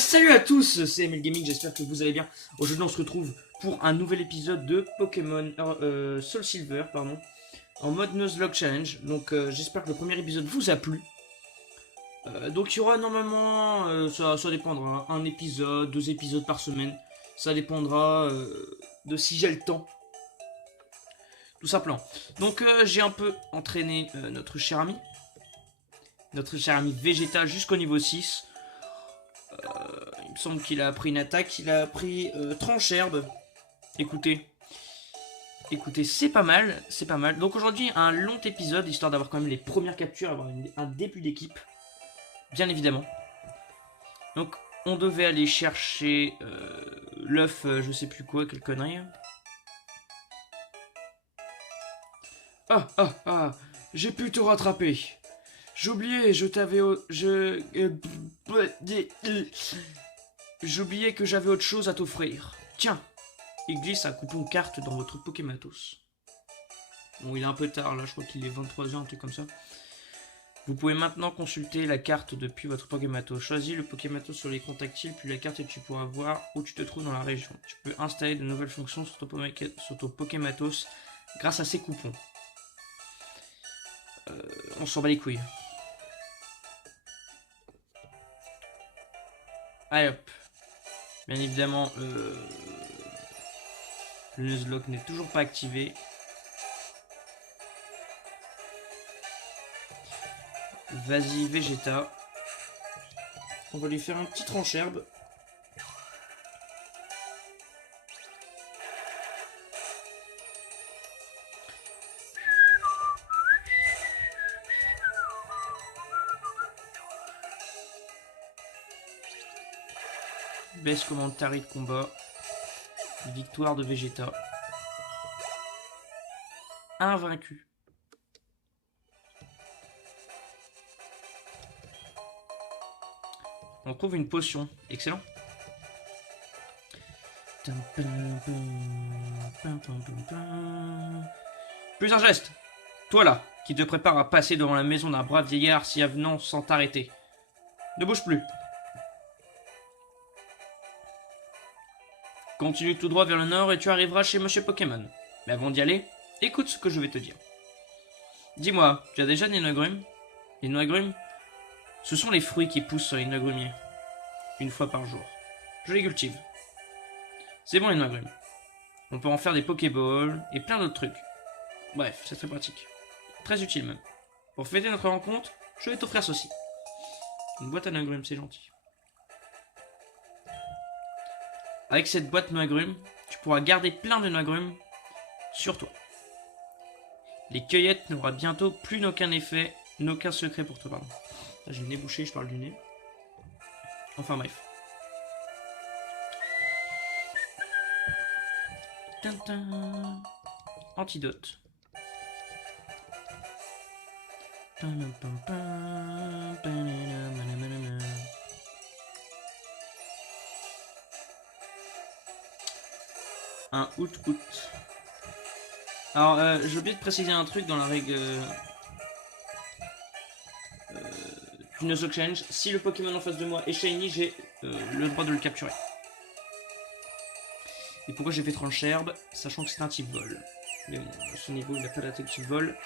salut à tous, c'est ML Gaming, j'espère que vous allez bien. Aujourd'hui on se retrouve pour un nouvel épisode de Pokémon Soul Silver, pardon, en mode Nuzlocke Challenge. Donc j'espère que le premier épisode vous a plu. Donc il y aura normalement, ça dépendra, un épisode, 2 épisodes par semaine. Ça dépendra de si j'ai le temps. Tout simplement. Donc j'ai un peu entraîné notre cher ami Vegeta jusqu'au niveau 6. Il me semble qu'il a appris une attaque, il a appris tranche-herbe. Écoutez, c'est pas mal, c'est pas mal. Donc aujourd'hui, un long épisode, histoire d'avoir quand même les premières captures, avoir un début d'équipe, bien évidemment. Donc on devait aller chercher l'œuf, je sais plus quoi, quelle connerie. Ah, j'ai pu te rattraper. J'oubliais, J'oubliais que j'avais autre chose à t'offrir. Tiens, il glisse un coupon carte dans votre Pokématos. Bon, il est un peu tard là, je crois qu'il est 23h, un truc comme ça. Vous pouvez maintenant consulter la carte depuis votre Pokématos. Choisis le Pokématos sur l'écran tactile, puis la carte et tu pourras voir où tu te trouves dans la région. Tu peux installer de nouvelles fonctions sur ton Pokématos grâce à ces coupons. On s'en bat les couilles. Allez hop. Bien évidemment, le Nuzlocke n'est toujours pas activé. Vas-y Vegeta. On va lui faire un petit tranche-herbe. Baisse commentaire de combat. Victoire de Vegeta. Invaincu. On trouve une potion. Excellent. Plus un geste. Toi là, qui te prépare à passer devant la maison d'un brave vieillard si avenant sans t'arrêter. Ne bouge plus. Continue tout droit vers le nord et tu arriveras chez Monsieur Pokémon. Mais avant d'y aller, écoute ce que je vais te dire. Dis-moi, tu as déjà des noix-agrumes? Les noix-agrumes, ce sont les fruits qui poussent sur les noix-agrumiers. Une fois par jour. Je les cultive. C'est bon les noix-agrumes. On peut en faire des Pokéballs et plein d'autres trucs. Bref, c'est très pratique. Très utile même. Pour fêter notre rencontre, je vais t'offrir ceci. Une boîte à noix-agrumes, c'est gentil. Avec cette boîte noix-agrumes, tu pourras garder plein de noix-agrumes sur toi. Les cueillettes n'auront bientôt plus aucun effet, aucun secret pour toi, pardon. Là, j'ai le nez bouché, je parle du nez. Enfin bref. Tintin. Antidote. Un out. Alors, j'ai oublié de préciser un truc dans la règle du Nuzlocke Challenge. Si le Pokémon en face de moi est shiny, j'ai le droit de le capturer. Et pourquoi j'ai fait tranche-herbe? Sachant que c'est un type vol. Mais bon, à ce niveau, il n'a pas d'attaque type vol.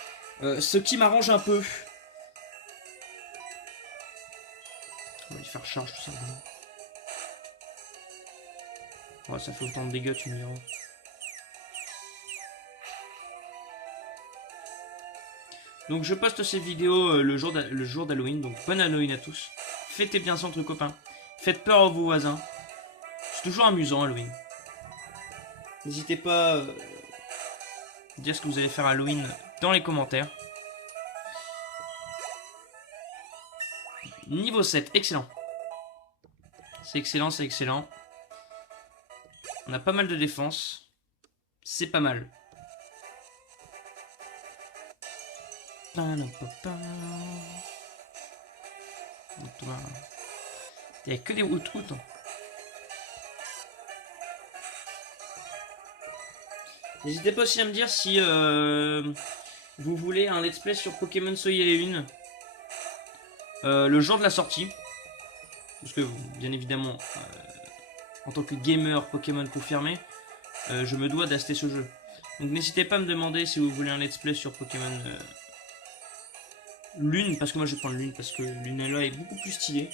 Ce qui m'arrange un peu. On va lui faire charge tout simplement. Ouais, ça fait autant de dégâts, tu me diras. Donc je poste ces vidéos le jour d'Halloween, donc bonne Halloween à tous. Fêtez bien ça entre copains. Faites peur à vos voisins. C'est toujours amusant Halloween. N'hésitez pas à dire ce que vous allez faire Halloween dans les commentaires. Niveau 7, excellent. C'est excellent, c'est excellent. On a pas mal de défense. C'est pas mal. Il n'y a que des out. N'hésitez pas aussi à me dire si vous voulez un let's play sur Pokémon Soleil et Lune le jour de la sortie. Parce que, bien évidemment, en tant que gamer Pokémon confirmé, je me dois d'acheter ce jeu. Donc n'hésitez pas à me demander si vous voulez un let's play sur Pokémon Lune, parce que moi je vais prendre Lune, parce que Lunala est beaucoup plus stylé.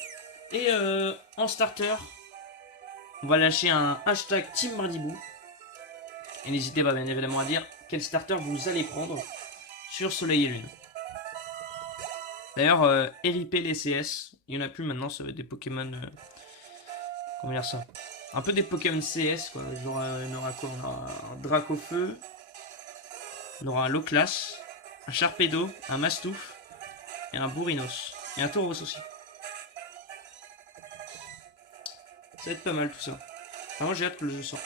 Et en starter, on va lâcher un hashtag Team Bradibou. Et n'hésitez pas bien évidemment à dire quel starter vous allez prendre sur Soleil et Lune. D'ailleurs, RIP les CS, il n'y en a plus maintenant, ça va être des Pokémon... comment dire ça? Un peu des Pokémon CS, quoi. Genre, on aura quoi? On aura un Dracofeu, on aura un Loclas, un Sharpedo, un Mastouf, et un Bourrinos. Et un Tauros aussi. Ça va être pas mal tout ça. Vraiment, j'ai hâte que le jeu sorte.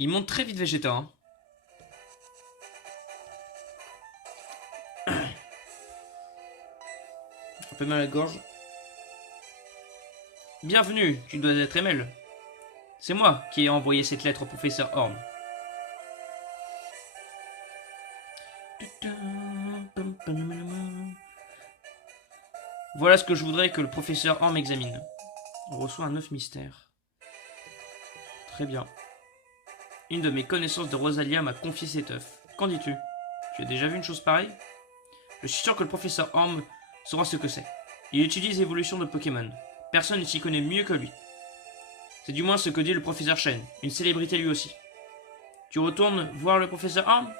Il monte très vite Vegeta. Hein. Un peu mal à la gorge. Bienvenue, tu dois être ML. C'est moi qui ai envoyé cette lettre au professeur Horn. Voilà ce que je voudrais que le professeur Horn examine. On reçoit un œuf mystère. Très bien. Une de mes connaissances de Rosalia m'a confié cet œuf. Qu'en dis-tu? Tu as déjà vu une chose pareille? Je suis sûr que le professeur Horn saura ce que c'est. Il étudie les évolutions de Pokémon. Personne ne s'y connaît mieux que lui. C'est du moins ce que dit le professeur Shen, une célébrité lui aussi. Tu retournes voir le professeur Horn?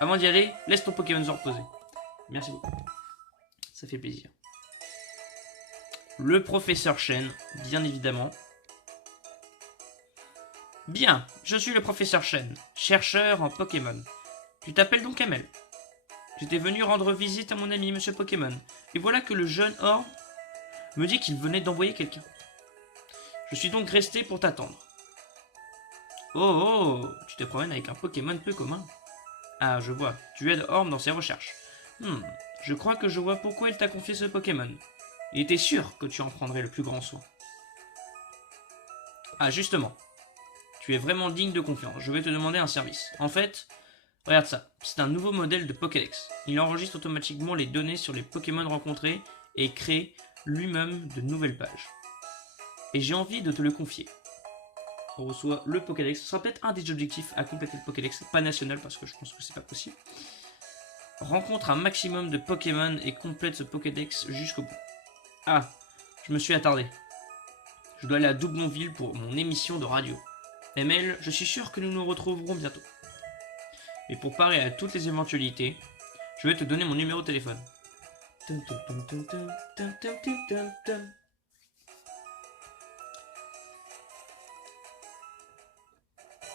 Avant d'y aller, laisse ton Pokémon se reposer. Merci beaucoup. Ça fait plaisir. Le professeur Shen, bien évidemment. Bien, je suis le professeur Shen, chercheur en Pokémon. Tu t'appelles donc Amel. J'étais venu rendre visite à mon ami Monsieur Pokémon, et voilà que le jeune Horn me dit qu'il venait d'envoyer quelqu'un. Je suis donc resté pour t'attendre. Oh, oh, tu te promènes avec un Pokémon peu commun. Ah, je vois, tu aides Horn dans ses recherches. Je crois que je vois pourquoi il t'a confié ce Pokémon. Il était sûr que tu en prendrais le plus grand soin. Ah, justement. Tu es vraiment digne de confiance. Je vais te demander un service. En fait, regarde ça. C'est un nouveau modèle de Pokédex. Il enregistre automatiquement les données sur les Pokémon rencontrés et crée lui-même de nouvelles pages. Et j'ai envie de te le confier. On reçoit le Pokédex. Ce sera peut-être un des objectifs à compléter le Pokédex. Pas national parce que je pense que c'est pas possible. Rencontre un maximum de Pokémon et complète ce Pokédex jusqu'au bout. Ah, je me suis attardé. Je dois aller à Doublonville pour mon émission de radio. ML, je suis sûr que nous nous retrouverons bientôt. Mais pour parer à toutes les éventualités, je vais te donner mon numéro de téléphone.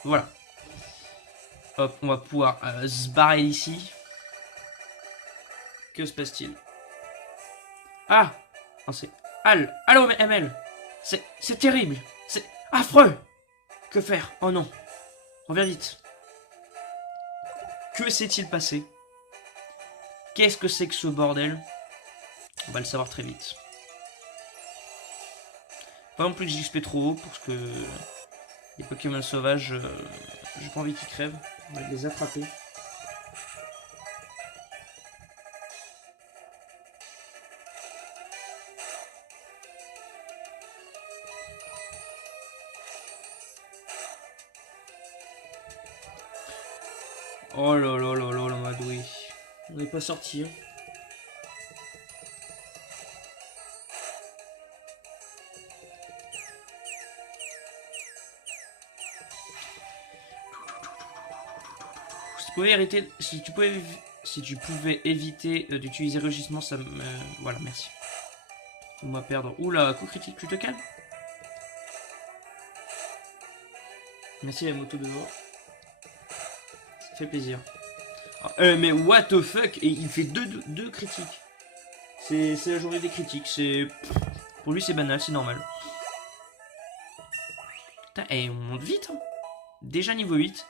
Voilà. Hop, on va pouvoir se barrer d'ici. Que se passe-t-il? Ah, non, c'est... Allô, ML. C'est terrible. C'est affreux. Que faire? Oh non. Reviens vite. Que s'est-il passé? Qu'est-ce que c'est que ce bordel? On va le savoir très vite. Pas non plus que j'XP trop haut parce que les Pokémon sauvages, j'ai pas envie qu'ils crèvent. On va les attraper. Oh là là là là, la madouille. On n'est pas sorti. Hein. Si tu pouvais éviter d'utiliser rugissement, ça me... voilà, merci. On va perdre... Oula, coup critique, tu te calmes? Merci la moto dehors. Ça fait plaisir. Mais what the fuck? Et il fait deux critiques. C'est la journée des critiques. Pour lui c'est banal, c'est normal. Putain, et on monte vite. Hein. Déjà niveau 8.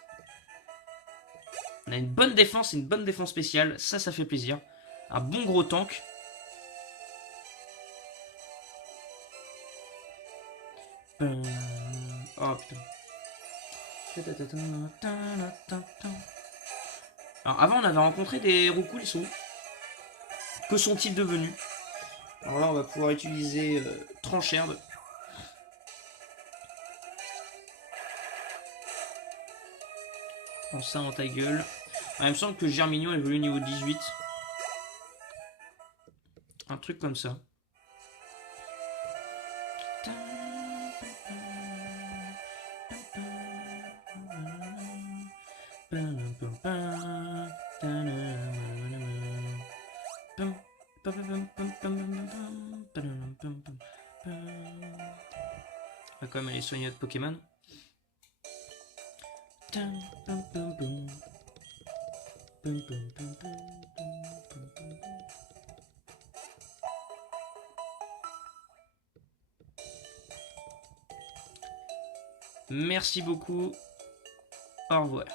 On a une bonne défense et une bonne défense spéciale. Ça fait plaisir. Un bon gros tank. Oh putain. Alors avant on avait rencontré des roucouls, ils sont où? Que sont-ils devenus? Alors là on va pouvoir utiliser Trancherbe. Prends ça dans ta gueule. Ah, il me semble que Germignon évolue niveau 18. Un truc comme ça. On va quand même aller soigner notre Pokémon. Merci beaucoup. Au revoir.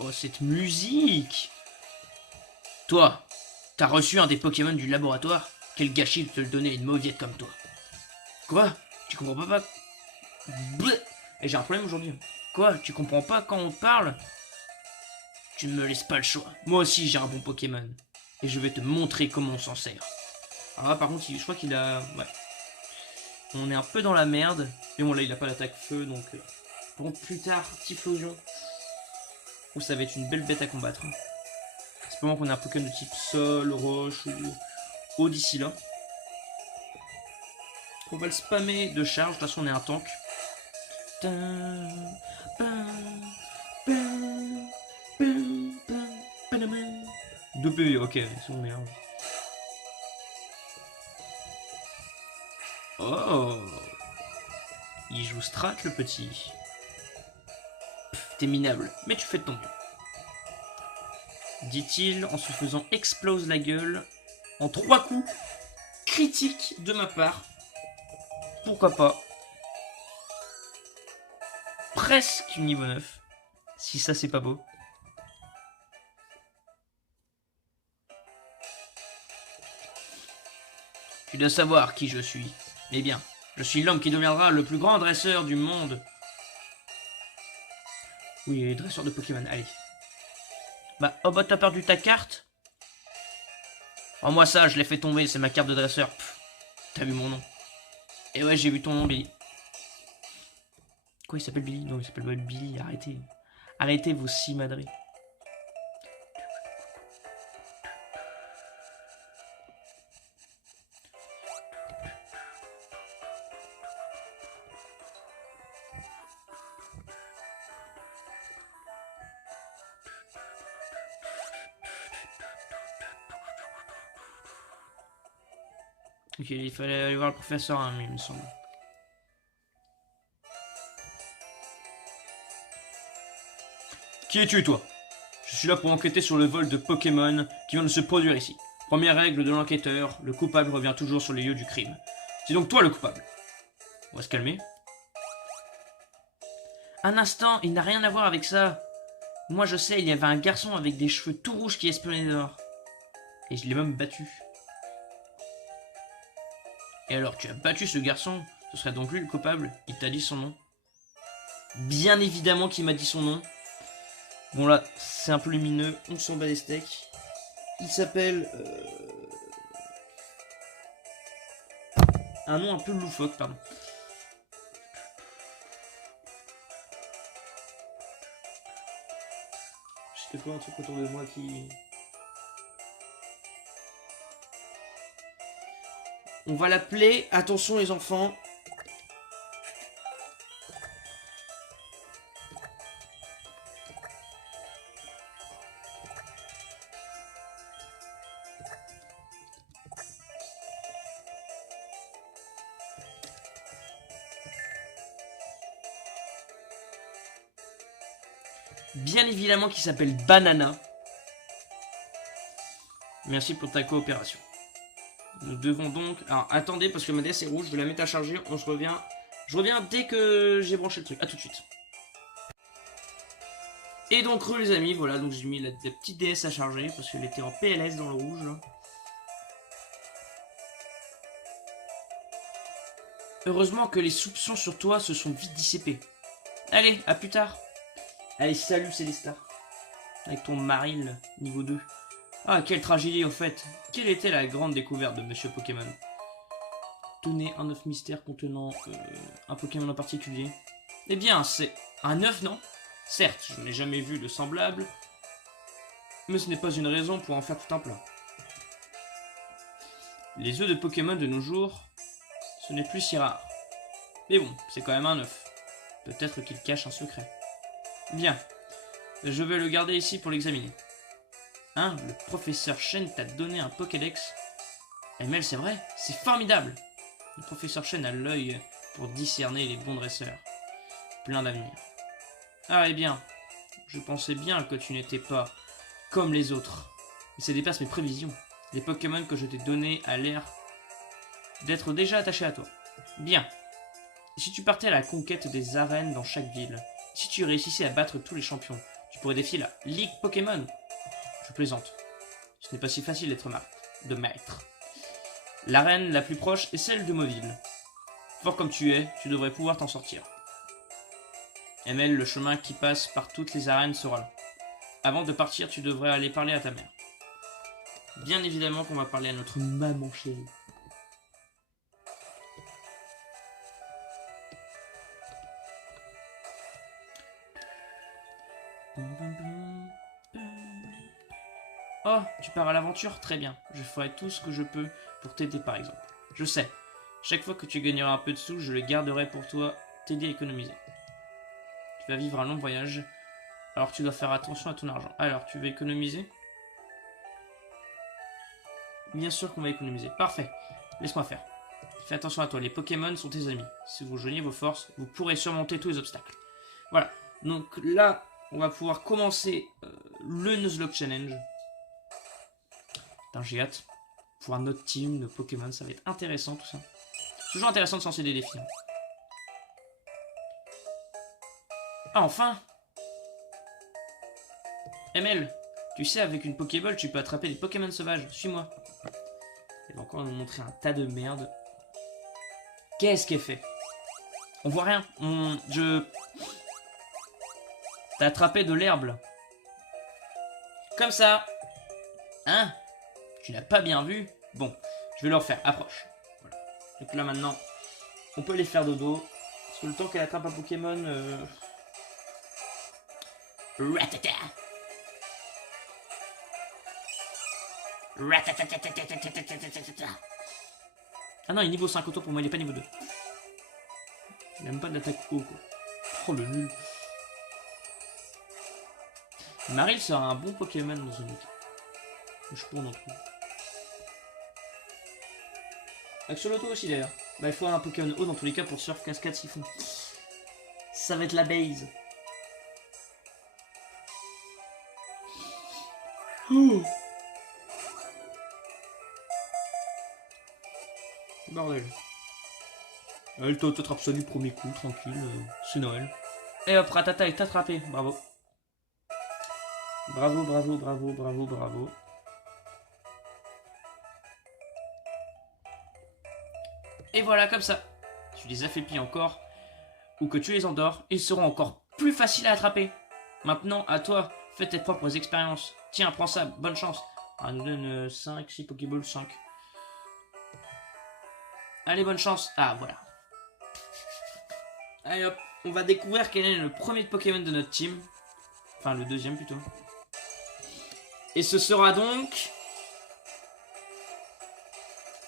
Oh, cette musique! Toi, t'as reçu un des Pokémon du laboratoire? Quel gâchis de te le donner à une mauviette comme toi. Quoi? Tu comprends pas? Et j'ai un problème aujourd'hui. Quoi? Tu comprends pas quand on parle? Tu ne me laisses pas le choix. Moi aussi j'ai un bon Pokémon. Et je vais te montrer comment on s'en sert. Alors là par contre, je crois qu'il a... Ouais. On est un peu dans la merde. Mais bon là il a pas l'attaque feu donc... Bon plus tard, Typhlosion. Oh, ça va être une belle bête à combattre. C'est pas qu'on a un Pokémon de type sol, roche ou eau d'ici là. On va le spammer de charge, de toute façon on est un tank. 2 PV, ok, c'est bon merde. Oh, il joue strat le petit. T'es minable, mais tu fais de ton mieux. Dit-il en se faisant explose la gueule en 3 coups critiques de ma part. Pourquoi pas. Presque niveau 9. Si ça c'est pas beau. Tu dois savoir qui je suis. Eh bien, je suis l'homme qui deviendra le plus grand dresseur du monde. Oui, dresseur de Pokémon, allez. Bah, oh bah t'as perdu ta carte? Oh moi ça, je l'ai fait tomber, c'est ma carte de dresseur. T'as vu mon nom? Et ouais, j'ai vu ton nom, Billy. Quoi, il s'appelle Billy? Non, il s'appelle pas Billy, arrêtez. Arrêtez vos six madrés. Ok, il fallait aller voir le professeur, hein, mais il me semble. Qui es-tu, toi? Je suis là pour enquêter sur le vol de Pokémon qui vient de se produire ici. Première règle de l'enquêteur, le coupable revient toujours sur les lieux du crime. C'est donc toi le coupable. On va se calmer. Un instant, il n'a rien à voir avec ça. Moi je sais, il y avait un garçon avec des cheveux tout rouges qui espionnait dehors. Et je l'ai même battu. Et alors, tu as battu ce garçon? Ce serait donc lui le coupable? Il t'a dit son nom? Bien évidemment qu'il m'a dit son nom. Bon là, c'est un peu lumineux, on s'en bat les steaks. Il s'appelle... un nom un peu loufoque, pardon. Je sais pas, un truc autour de moi qui... On va l'appeler, attention les enfants. Bien évidemment qui s'appelle Banana. Merci pour ta coopération. Nous devons donc... Alors attendez parce que ma DS est rouge, je vais la mettre à charger, on se revient. Je reviens dès que j'ai branché le truc, à tout de suite. Et donc les amis, voilà, donc j'ai mis la petite DS à charger parce qu'elle était en PLS dans le rouge. Là. Heureusement que les soupçons sur toi se sont vite dissipés. Allez, à plus tard. Allez, salut Célestar. Avec ton Maril niveau 2. Ah, quelle tragédie au fait. Quelle était la grande découverte de Monsieur Pokémon? Tenez un œuf mystère contenant un Pokémon en particulier. Eh bien, c'est un œuf, non? Certes, je n'ai jamais vu de semblable, mais ce n'est pas une raison pour en faire tout un plat. Les œufs de Pokémon de nos jours, ce n'est plus si rare. Mais bon, c'est quand même un œuf. Peut-être qu'il cache un secret. Bien, je vais le garder ici pour l'examiner. Hein, le professeur Chen t'a donné un Pokédex? ML, c'est vrai, c'est formidable. Le professeur Chen a l'œil pour discerner les bons dresseurs. Plein d'avenir. Ah, eh bien, je pensais bien que tu n'étais pas comme les autres. Mais ça dépasse mes prévisions. Les Pokémon que je t'ai donnés a l'air d'être déjà attachés à toi. Bien. Et si tu partais à la conquête des arènes dans chaque ville, si tu réussissais à battre tous les champions, tu pourrais défier la Ligue Pokémon. Je plaisante. Ce n'est pas si facile d'être maître. L'arène la plus proche est celle de Mauville. Fort comme tu es, tu devrais pouvoir t'en sortir. ML, le chemin qui passe par toutes les arènes sera là. Avant de partir, tu devrais aller parler à ta mère. Bien évidemment qu'on va parler à notre maman chérie. Oh, tu pars à l'aventure? Très bien. Je ferai tout ce que je peux pour t'aider par exemple. Je sais. Chaque fois que tu gagneras un peu de sous, je les garderai pour toi, t'aider à économiser. Tu vas vivre un long voyage, alors tu dois faire attention à ton argent. Alors, tu veux économiser? Bien sûr qu'on va économiser. Parfait. Laisse-moi faire. Fais attention à toi, les Pokémon sont tes amis. Si vous joignez vos forces, vous pourrez surmonter tous les obstacles. Voilà. Donc là, on va pouvoir commencer le Nuzlocke Challenge. Putain, j'ai hâte. Pour un autre team, nos Pokémon, ça va être intéressant tout ça. C'est toujours intéressant de se lancer des défis. Ah, enfin! ML, tu sais, avec une Pokéball, tu peux attraper des Pokémon sauvages. Suis-moi. Elle va encore nous montrer un tas de merde. Qu'est-ce qu'elle fait? On voit rien. T'as attrapé de l'herbe, là. Comme ça. Hein? Tu l'as pas bien vu? Bon, je vais le refaire. Approche. Voilà. Donc là, maintenant, on peut les faire dodo. Parce que le temps qu'elle attrape un Pokémon... Ratata. Ah non, il est niveau 5 auto pour moi, il est pas niveau 2. Il a même pas d'attaque haut quoi. Oh le nul. Maril sera un bon Pokémon dans une équipe. Je peux en trouver. Axolotl aussi d'ailleurs. Bah il faut un Pokémon haut dans tous les cas pour surf cascade siphon. Ça va être la base. Oh. Bordel. Elle t'attrape absolu premier coup, tranquille, c'est Noël. Et hop, Ratata est attrapé, bravo. Bravo, bravo, bravo, bravo, bravo. Et voilà, comme ça. Tu les affaiblis encore, ou que tu les endors, ils seront encore plus faciles à attraper. Maintenant, à toi, fais tes propres expériences. Tiens, prends ça, bonne chance. Ah, nous donne 5, 6 Pokéballs, 5. Allez, bonne chance. Ah, voilà. Allez hop, on va découvrir quel est le premier Pokémon de notre team. Enfin, le deuxième plutôt. Et ce sera donc...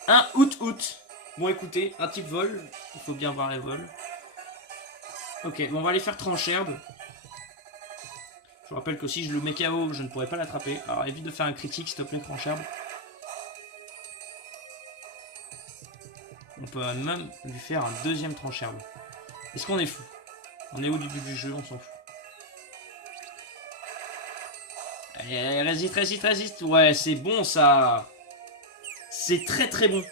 un Out. Bon, écoutez, un type vol. Il faut bien voir les vols. Ok, bon, on va aller faire Trancherbe. Je vous rappelle que si je le mets KO, je ne pourrai pas l'attraper. Alors évite de faire un critique, s'il te plaît, Trancherbe. On peut même lui faire un deuxième Trancherbe. Est-ce qu'on est fou? On est au début du jeu, on s'en fout. Allez, résiste. Ouais, c'est bon ça. C'est très très bon.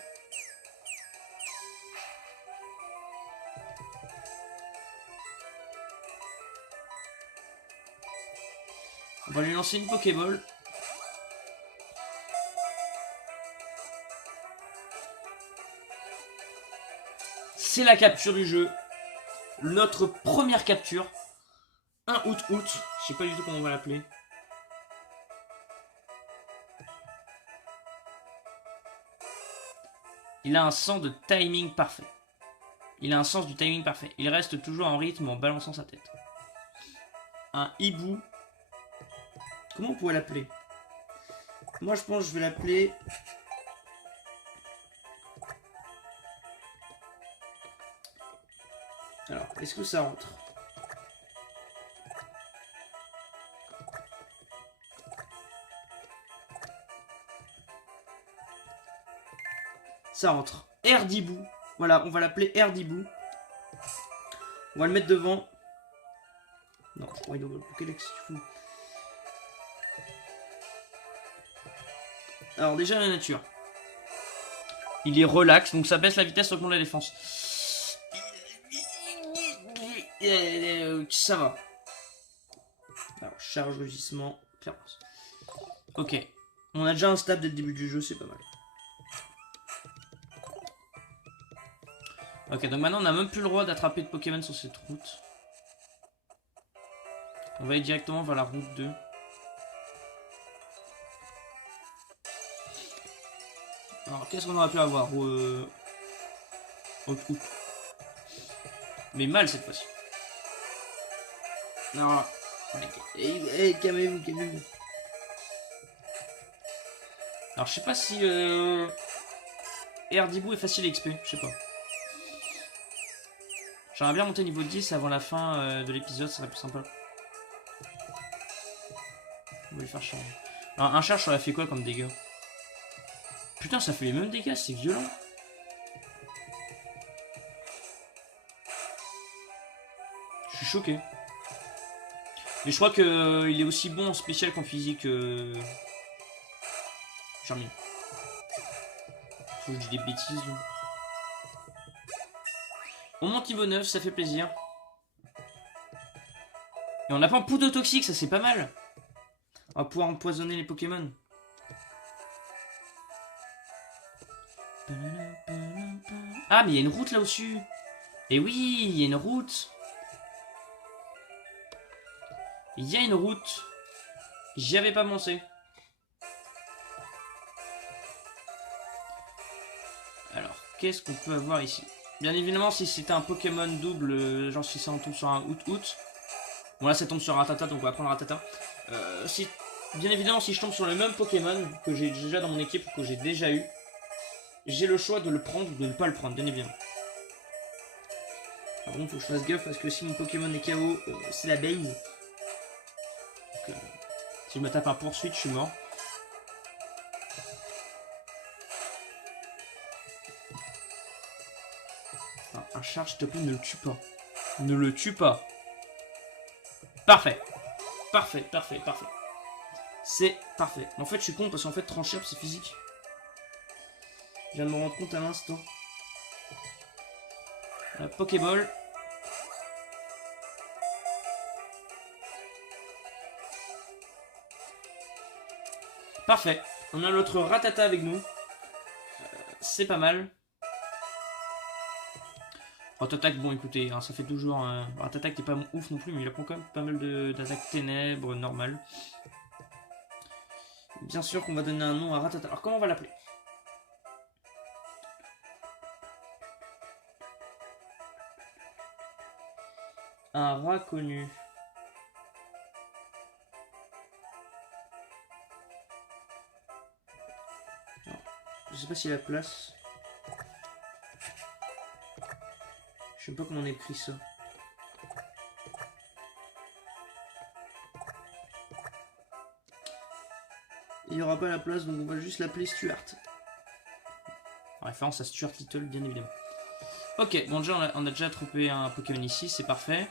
va lui lancer une Pokéball. C'est la capture du jeu. Notre première capture. 1 août. Je sais pas du tout comment on va l'appeler. Il a un sens de timing parfait. Il a un sens du timing parfait. Il reste toujours en rythme en balançant sa tête. Un hibou. Comment on pourrait l'appeler? Moi je pense que je vais l'appeler... Alors, est-ce que ça rentre? Ça rentre. Erdibou. Voilà, on va l'appeler Erdibou. On va le mettre devant. Non, je crois qu'il doit le Pokédex, c'est fou. Alors déjà la nature. Il est relax, donc ça baisse la vitesse, augmente la défense. Ça va. Alors, charge, rugissement, permanence. Ok. On a déjà un stab dès le début du jeu, c'est pas mal. Ok, donc maintenant on n'a même plus le droit d'attraper de Pokémon sur cette route. On va aller directement vers la route 2. Alors, qu'est-ce qu'on aurait pu avoir autre route. Mais mal cette fois-ci. Non. Calmez-vous. Alors, je sais pas si Erdibou est facile à XP, je sais pas. J'aimerais bien monter niveau 10 avant la fin de l'épisode, ça serait plus sympa. On va lui faire changer. Alors, un charge, ça aurait fait quoi comme dégâts? Putain, ça fait les mêmes dégâts, c'est violent. Je suis choqué. Mais je crois qu'il est aussi bon en spécial qu'en physique. Charmine. Faut que je dis des bêtises. On monte niveau 9, ça fait plaisir. Et on n'a pas en poudre toxique, ça c'est pas mal. On va pouvoir empoisonner les Pokémon. Ah, mais il y a une route là-dessus. Et oui, il y a une route. Il y a une route. J'y avais pas pensé. Alors, qu'est-ce qu'on peut avoir ici? Bien évidemment, si c'était un Pokémon double, genre si ça tombe sur un Out. Bon là, ça tombe sur un Ratata, donc on va prendre un Ratata. Bien évidemment, si je tombe sur le même Pokémon que j'ai déjà dans mon équipe, que j'ai déjà eu, j'ai le choix de le prendre ou de ne pas le prendre, bien évidemment. Par contre, il faut que je fasse gaffe parce que si mon Pokémon est KO, c'est la base. Donc, si je me tape un poursuite, je suis mort. Un charge, s'il te plaît, ne le tue pas. Ne le tue pas. Parfait. Parfait. C'est parfait. En fait, je suis con parce qu'en fait, trancher, c'est physique. Je viens de me rendre compte à l'instant. La Pokéball. Parfait. On a l'autre Ratata avec nous. C'est pas mal. Ratata, bon écoutez, hein, ça fait toujours... Ratata qui est pas ouf non plus, mais il a quand même pas mal d'attaques ténèbres normales. Bien sûr qu'on va donner un nom à Ratata. Alors comment on va l'appeler? Un rat connu. Non, je sais pas s'il y a la place. Je sais pas comment on écrit ça. Il n'y aura pas la place, donc on va juste l'appeler Stuart. En référence à Stuart Little, bien évidemment. Ok, bon déjà on a déjà attrapé un Pokémon ici, c'est parfait.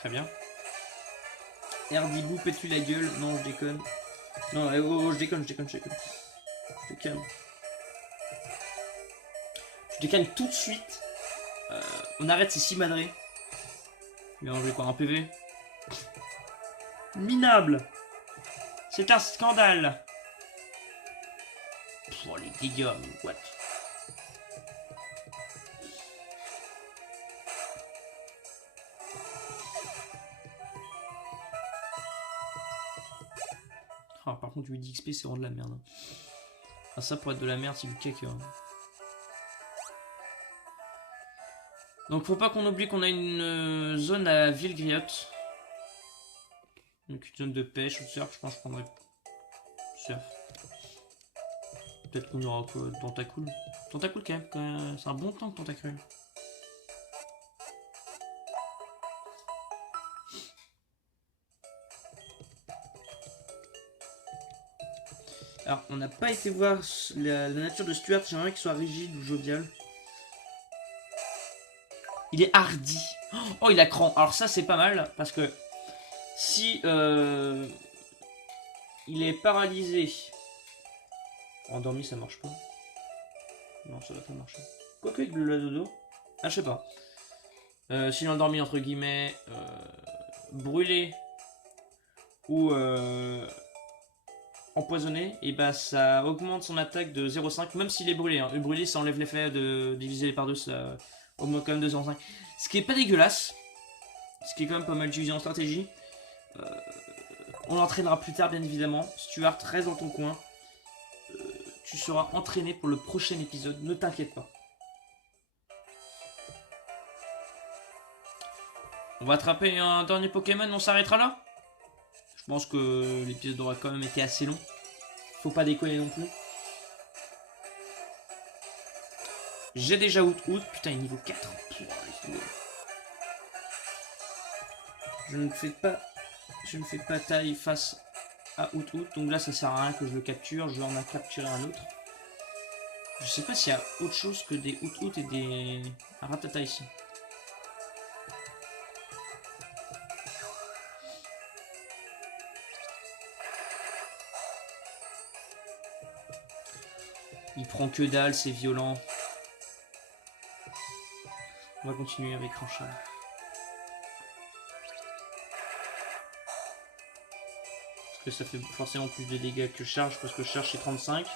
Très bien. Erdibou, pète-lui la gueule. Non, je déconne. Non, oh, je déconne. Je te calme. Je déconne tout de suite. On arrête ces 6 madrés. Il va en jouer quoi, un PV? Minable. C'est un scandale. Oh les dégâts, what? Oh, par contre 8 XP c'est vraiment de la merde. Ah, ça pour être de la merde c'est du caca. Donc faut pas qu'on oublie qu'on a une zone à Villegriotte. Donc une zone de pêche ou de surf, je pense que je prendrais surf. Peut-être qu'on aura quoi, Tentacool. Tentacool quand même, c'est un bon tank Tentacool. Alors on n'a pas été voir la nature de Stuart, j'aimerais qu'il soit rigide ou jovial. Il est hardi. Oh il a cran, alors ça c'est pas mal parce que si il est paralysé. Endormi ça marche pas. Non ça va pas marcher. Quoique avec le dodo. Ah je sais pas. S'il est endormi entre guillemets. Brûlé. Ou empoisonné. Et bah ça augmente son attaque de 0,5. Même s'il est brûlé. Hein. Brûlé ça enlève l'effet de diviser par deux. Ça augmente quand même de 0,5. Ce qui est pas dégueulasse. Ce qui est quand même pas mal utilisé en stratégie. On l'entraînera plus tard bien évidemment. Stuart reste dans ton coin. Tu seras entraîné pour le prochain épisode, ne t'inquiète pas. On va attraper un dernier Pokémon, on s'arrêtera là. Je pense que l'épisode aura quand même été assez long. Faut pas déconner non plus. J'ai déjà out, putain il est niveau 4. Je ne fais pas taille face à out, donc là ça sert à rien que je le capture, je vais en capturer un autre. Je sais pas s'il y a autre chose que des out et des ratata ici. Il prend que dalle, c'est violent. On va continuer avec Ranchal. Ça fait forcément plus de dégâts que charge parce que charge c'est 35.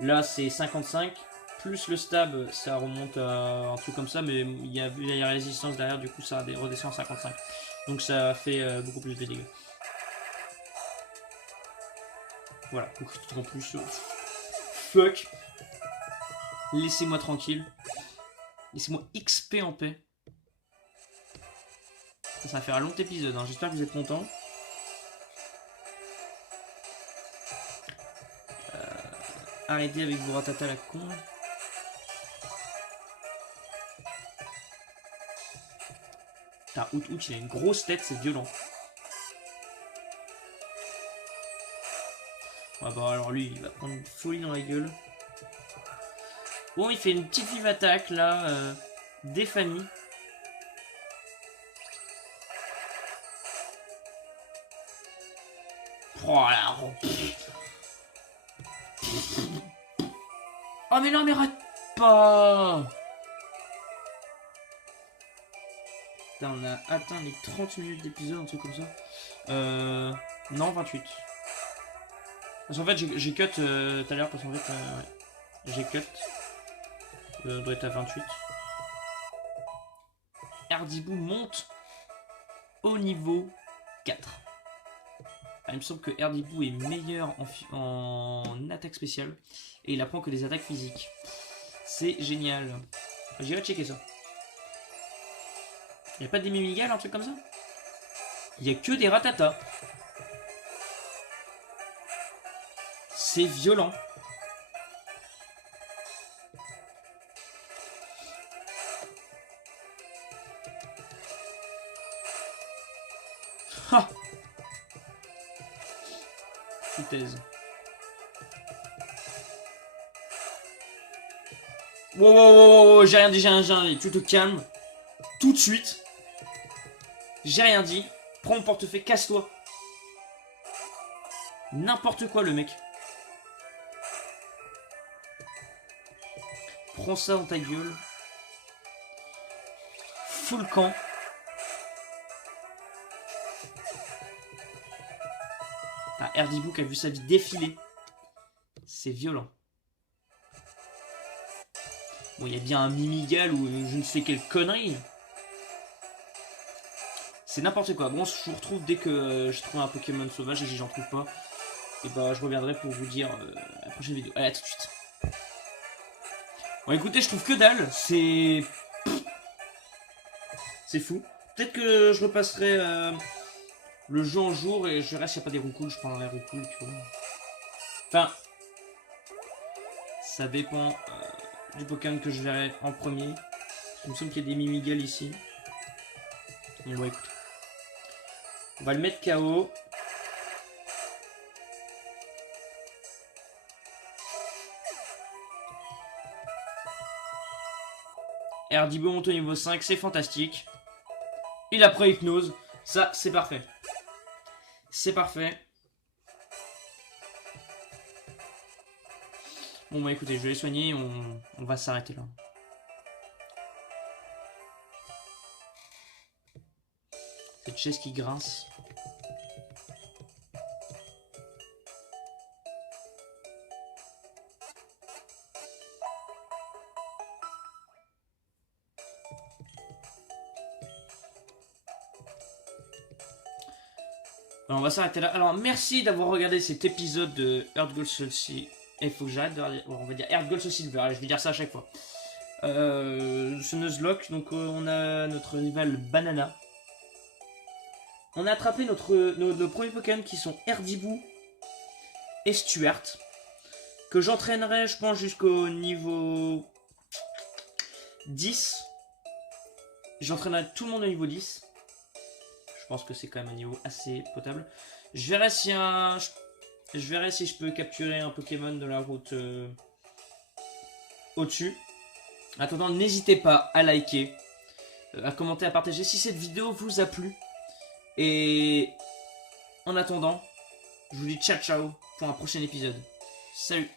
Là c'est 55 plus le stab ça remonte à un truc comme ça, mais il y a la résistance derrière, du coup ça redescend à 55, donc ça fait beaucoup plus de dégâts. Voilà, donc en plus fuck, laissez-moi tranquille, laissez-moi XP en paix. Ça va faire un long épisode, hein. J'espère que vous êtes contents. Arrêtez avec vos ratata la con. Putain, Out, il a une grosse tête, c'est violent. Ah bah alors lui, il va prendre une folie dans la gueule. Bon, il fait une petite vive attaque là, des familles. Oh là, oh mais non, mais rate pas. Putain, on a atteint les 30 minutes d'épisode, un truc comme ça. Non, 28. Parce qu'en fait, j'ai cut tout à l'heure, parce qu'en fait, ouais, j'ai cut. Doit être à 28. Erdibou monte au niveau 4. Ah, il me semble que Erdibou est meilleur en attaque spéciale. Et il apprend que des attaques physiques. C'est génial. J'irai checker ça. Il n'y a pas des mimigales, un truc comme ça? Il n'y a que des ratata. C'est violent. Ha! Foutaise. Wow, j'ai rien dit, tu te calmes. Tout de suite. J'ai rien dit. Prends mon portefeuille, casse-toi. N'importe quoi le mec. Prends ça dans ta gueule. Fous le camp. Ah, Erdibou qui a vu sa vie défiler. C'est violent. Bon, il y a bien un Mimigal ou je ne sais quelle connerie. C'est n'importe quoi. Bon, je vous retrouve dès que je trouve un Pokémon sauvage et si j'en trouve pas, et bah je reviendrai pour vous dire à la prochaine vidéo. Allez, à tout de suite. Bon, écoutez, je trouve que dalle. C'est fou. Peut-être que je repasserai le jeu en jour et je verrai s'il n'y a pas des roucoules. Je prendrai les roucoules, tu vois. Enfin, ça dépend du Pokémon que je verrai en premier. Il me semble qu'il y a des Mimigal ici. Bon, écoute. On va le mettre KO. Erdibou monte au niveau 5, c'est fantastique. Il a pris hypnose. Ça, c'est parfait. C'est parfait. Bon, bah écoutez, je vais les soigner. On va s'arrêter là. Cette chaise qui grince. Alors, on va s'arrêter là. Alors, merci d'avoir regardé cet épisode de Earth Gold Soul Silver. Il faut que j'arrête de dire, on va dire Earth Gold Soul Silver. Allez, je vais dire ça à chaque fois. Ce Nuzlocke, donc on a notre rival Banana. On a attrapé nos premiers Pokémon qui sont Erdibou et Stuart. Que j'entraînerai, je pense, jusqu'au niveau 10. J'entraînerai tout le monde au niveau 10. Je pense que c'est quand même un niveau assez potable. Je verrai si je peux capturer un Pokémon de la route au-dessus. En attendant, n'hésitez pas à liker, à commenter, à partager si cette vidéo vous a plu. Et en attendant, je vous dis ciao ciao pour un prochain épisode. Salut!